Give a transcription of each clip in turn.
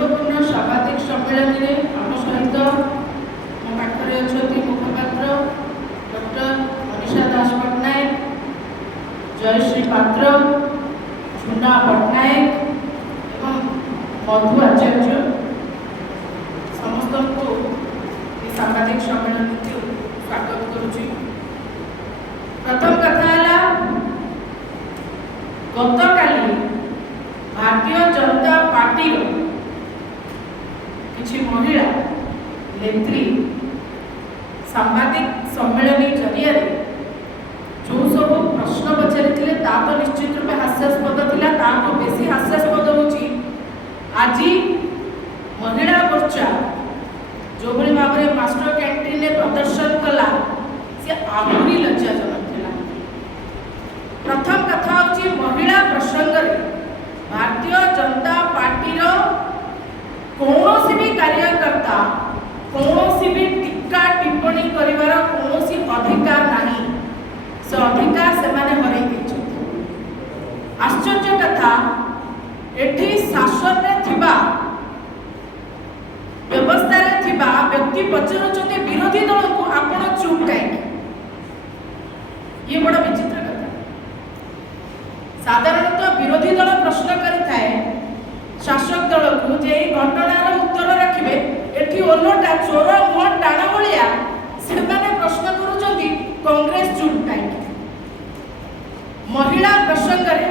गुरुत्वपूर्ण सर्वाधिक सम्मेलन में आम सहित मो पाखरे अच्छी मुखपात्र डॉक्टर मनीषा दास पट्टनायक, जयश्री पात्र, झुना पट्टनायक एवं मधु आचार्य समस्त को सांबादिक सम्मेलन को स्वागत करुच्ची। प्रथम कथा गतकाली भारतीय जनता पार्टी किसी महिला नेत्री सांबादिक सम्मेलन जरिया जो सब प्रश्न पचारि तो निश्चित रूप हास्यास्पद था। बेसी हास्यास्पद होची आज महिला मोर्चा जो भाई भाव में मास्टर कैंटीन प्रदर्शन कला सी आहरी लज्जाजनक था। प्रथम कथा हूँ महिला प्रसंग भारतीय जनता पार्टी कौन भी कार्यकर्ता कौन भी टीका टिप्पणी करिवार कौन अधिकार नहीं, से अधिकार से माने हरई देछन। आश्चर्य कथा एठी शासन में थिबा व्यवस्था रे थिबा व्यक्ति पचारुचते विरोधी दल को आपण चुप कहीं, ये बड़ा विचित्र कथा। साधारणतः विरोधी दल प्रश्न करिथाए शासक दल को जे घटनार उत्तर रखिबे, एठी ओलोटा चोर मुह टाण भलिया से माने प्रश्न करूचंती कांग्रेस चुप कहीं। महिला प्रसंग रे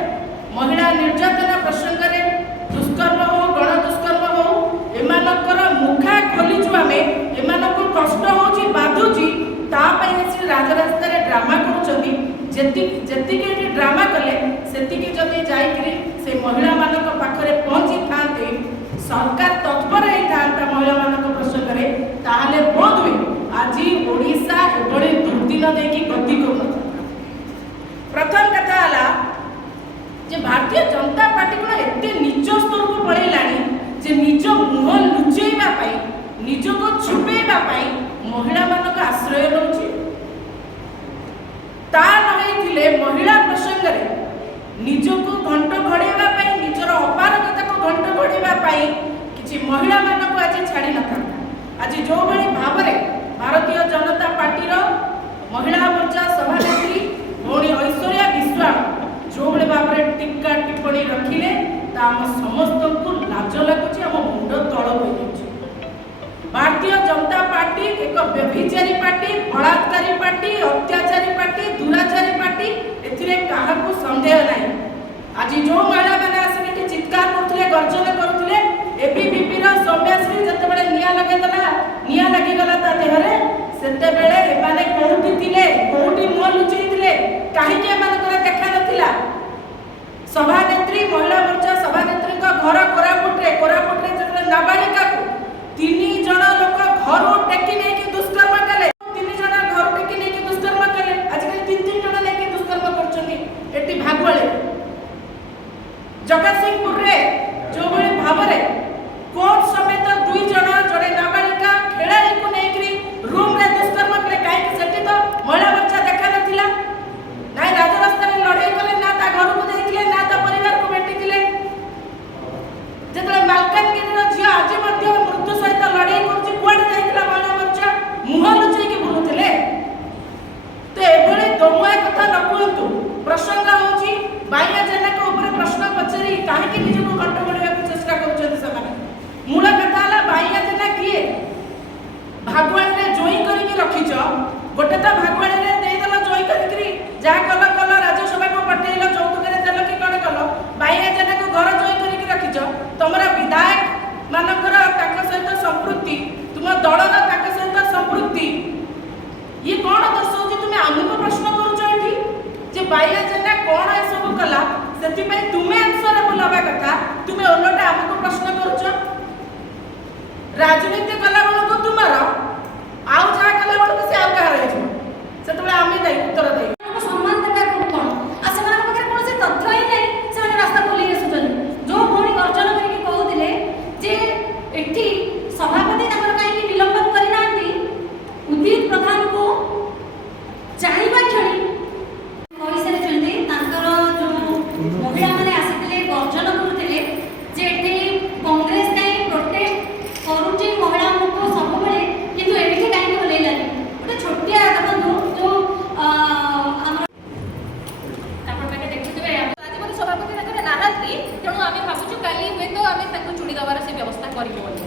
महिला निर्यातना प्रसंग रे दुष्कर्म हो गण दुष्कर्म हो एमानकर मुखा खोलीचु आमे एमानको कष्ट होची बाधुची ता पई से राजरास्ता रे ड्रामा करूचंती। जेति के ड्रामा कले सेति के जदि जाईकरी से महिला मानक पाखरे पहुंची थांते सरकार तत्पर हे थांता महिला मानक प्रसंग रे ताहाले बोध हुए आज ओडिसा एबळे दुर्दिन देकी गति करन। प्रथम कथा हला जे भारतीय जनता पार्टी को एते नीच स्तर को पळेलानी जे निज मुह लुचेइबा पाई निज को छुपेइबा पाई महिला मानक आश्रय नउची। ता नहेथिले महिला प्रसंग रे निज को घंट घड़ेबा पाई निजर अपारगता को घंट घड़ेबा पाई किछि महिला मानक आज छाड़ी न था। आज जो भली भाव रे भारतीय जनता पार्टी रो महिला मोर्चा सभानेत्री भौणी ऐश्वर्या विश्वास जो भाई भाव में टीका टिप्पणी रखिले समस्त को लाज लगुच मुंड तल हो। भारतीय जनता पार्टी एक व्यभिचारी पार्टी, बलात्कारी पार्टी, अत्याचारी पार्टी, दुराचारी पार्टी, एथिरे काहाकू संदेह नहीं। आज जो महिला मैंने आसिक चित्कार करते गर्जन करते एबीवीपी सौम्याश्री जिते निया लगेदेला निया लगिगला ता देहरे सेते बेले एमाने कोठी थिले कोठी मुह लुचेइथिले काहे के एमानकर देखा नथिला। सभानेत्री महिला मोर्चा सभानेत्री घर कोरापुटे जब नाबालिका को 3 जन लोक घर टेकी नहीं दुष्कर्म कले 3 जन घर टेकी नहीं दुष्कर्म कले आजकल 3 जन नहीं दुष्कर्म कर भागवले जगतसिंहपुर रे जो भाई भाव में कोर्ट समेत 2 जन जड़े नाबालिका खेलाड़ी को नहीं रूम रे दुष्कर्म कले कहीं सेठी तो महिला मोर्चा देखा नथिला नाई राजरास्ता रे लड़ाई कले ना ता घर को देखले ना ता परिवार को भेटिले। जेतले मालकानगिरी रो झिया आज मध्य मृत्यु सहित लड़ाई करछि कोड जाइतला महिला मोर्चा मुह लुचै के बुलुथिले। तो एभଳି दमुआ कथा न कहंतु। प्रसंग होछि बाइया जेना के ऊपर प्रश्न पचरी काहे कि निज को कंट बढ़िया को चेष्टा करछथि समान। मूल कथा हला बाइया जेना किए भागवान रे जोई करी के रखिछ गोटे त भागवान रे देई देला जोई करी जा कल राज्यसभा को पठेल चौथुक देल कि कौन कल बाइया जेना को घर जोई करी रखिच तुमरा विधायक मानकर सहित संपृक्ति तुम दलर सहित संपृक्ति ये कौन दर्शाऊँ तुम्हें आमको प्रश्न करुच जे बाइया जेना कौन ए सब कला से तुम्हें आंसरेबल हवा कथा तुम्हें ओलटा आमको प्रश्न करुच। राजनीति कला बेलू तुम आउ जहाँ कला बेलू से आउ कह रही से आम उत्तर दे सभापति कहीं निलंबन करना उदित प्रधान को जानवा क्षणी जो महिला मैंने आसी गर्जन करुले कांग्रेस कहीं କରିବ ବୋଲି